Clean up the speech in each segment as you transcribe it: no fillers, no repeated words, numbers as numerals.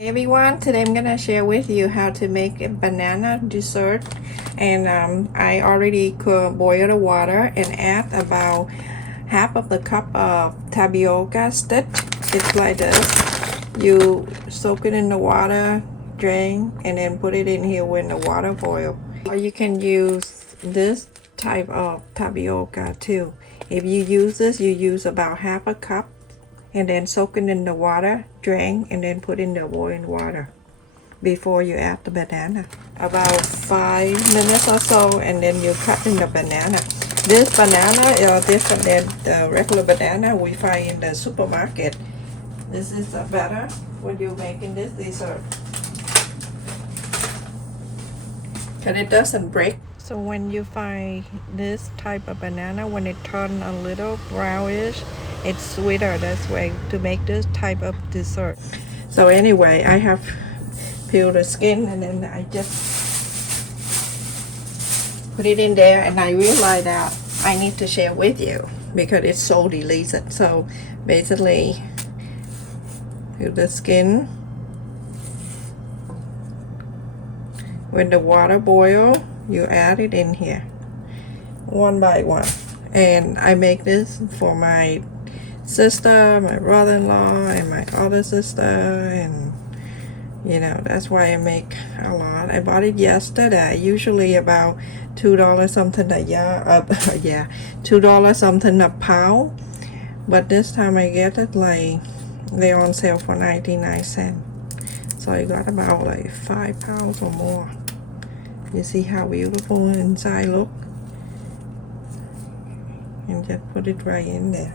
Hey everyone, today I'm gonna share with you how to make a banana dessert. And I already boil the water and add about half of the cup of tapioca stick. It's like this. You soak it in the water, drain, and then put it in here when the water boils. Or you can use this type of tapioca too. If you use this, you use about half a cup and then soak it in the water, drain, and then put in the boiling water before you add the banana. About 5 minutes or so, and then you cut in the banana. This banana is different than the regular banana we find in the supermarket. This is better when you're making this dessert, because it doesn't break. So when you find this type of banana, when it turns a little brownish, it's sweeter. That's why to make this type of dessert. So anyway, I have peeled the skin and then I just put it in there, and I realized that I need to share with you because it's so delicious. So basically, peel the skin. When the water boils, you add it in here one by one. And I make this for my sister, my brother-in-law, and my other sister, and you know, that's why I make a lot. I bought it yesterday, usually about $2 something a year. Yeah, $2 something a pound, but this time I get it like they're on sale for 99 cents. So I got about like 5 pounds or more. You see how beautiful inside look? And just put it right in there.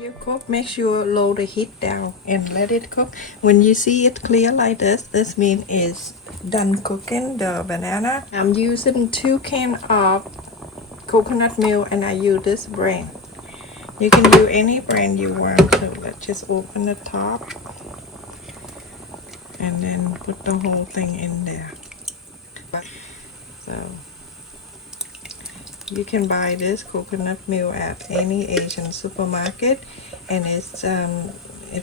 You cook, make sure low the heat down and let it cook. When you see it clear like this means it's done cooking the banana. I'm using 2 cans of coconut milk, and I use this brand. You can use any brand you want. So let's just open the top and then put the whole thing in there. So you can buy this coconut milk at any Asian supermarket, and it's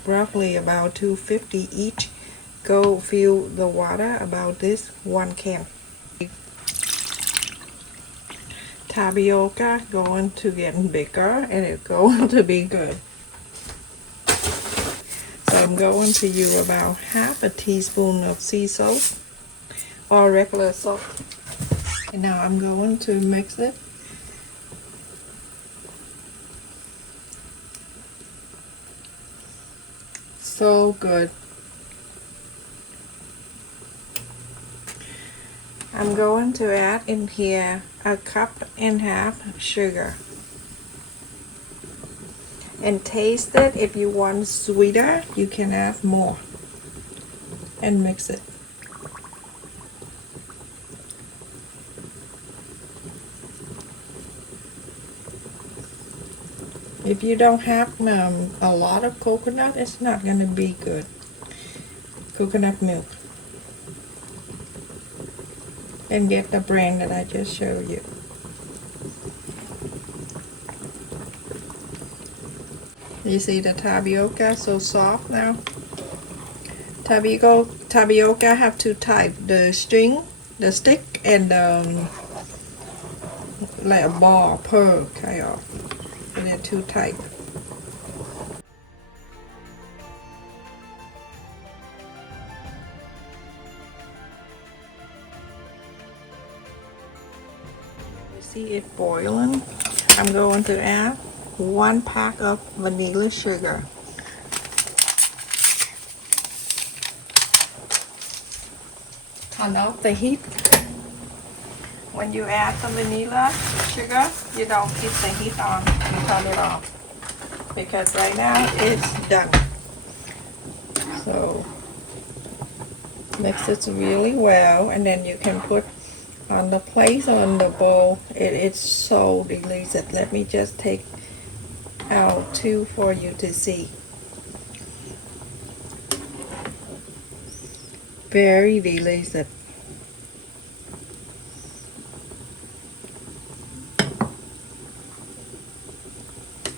roughly about $2.50 each. Go fill the water about this 1 can. Tapioca going to get bigger, and it's going to be good. So I'm going to use about half a teaspoon of sea salt or regular salt. And now I'm going to mix it. So good. I'm going to add in here 1.5 cups sugar. And taste it. If you want sweeter, you can add more. And mix it. If you don't have a lot of coconut, it's not going to be good. Coconut milk. And get the brand that I just showed you. You see the tapioca so soft now? Tapioca have two types, the string, the stick, and like a ball, pearl kind of, and they're too tight. You see it boiling? I'm going to add 1 pack of vanilla sugar. Turn off the heat. When you add the vanilla sugar, you don't keep the heat on, you turn it off. Because right now it's done. So mix it really well, and then you can put on the plate or on the bowl. It's so delicious. Let me just take out 2 for you to see. Very delicious.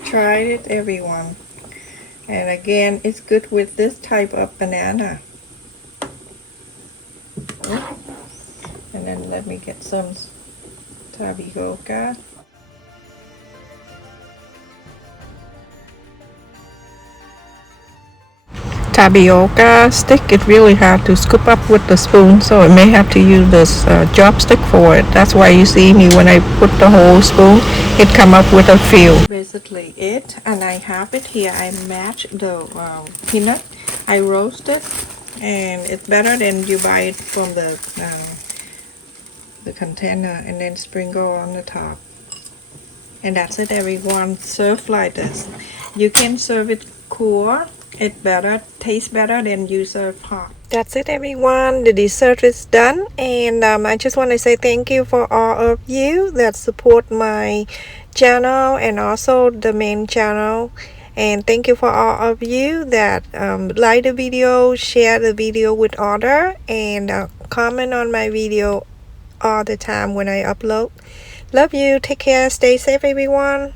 Try it, everyone. And again, it's good with this type of banana. And then let me get some tapioca. Tapioca stick, it really hard to scoop up with the spoon, so I may have to use this chopstick for it. That's why you see me, when I put the whole spoon, it come up with a few. Basically it, and I have it here. I match the peanut. I roast it, and it's better than you buy it from the container, and then sprinkle on the top. And that's it, everyone. Serve like this. You can serve it cool. It better, tastes better than you serve hot. That's it, everyone. The dessert is done, and I just want to say thank you for all of you that support my channel and also the main channel. And thank you for all of you that like the video, share the video with others, and comment on my video all the time when I upload. Love you. Take care. Stay safe, everyone.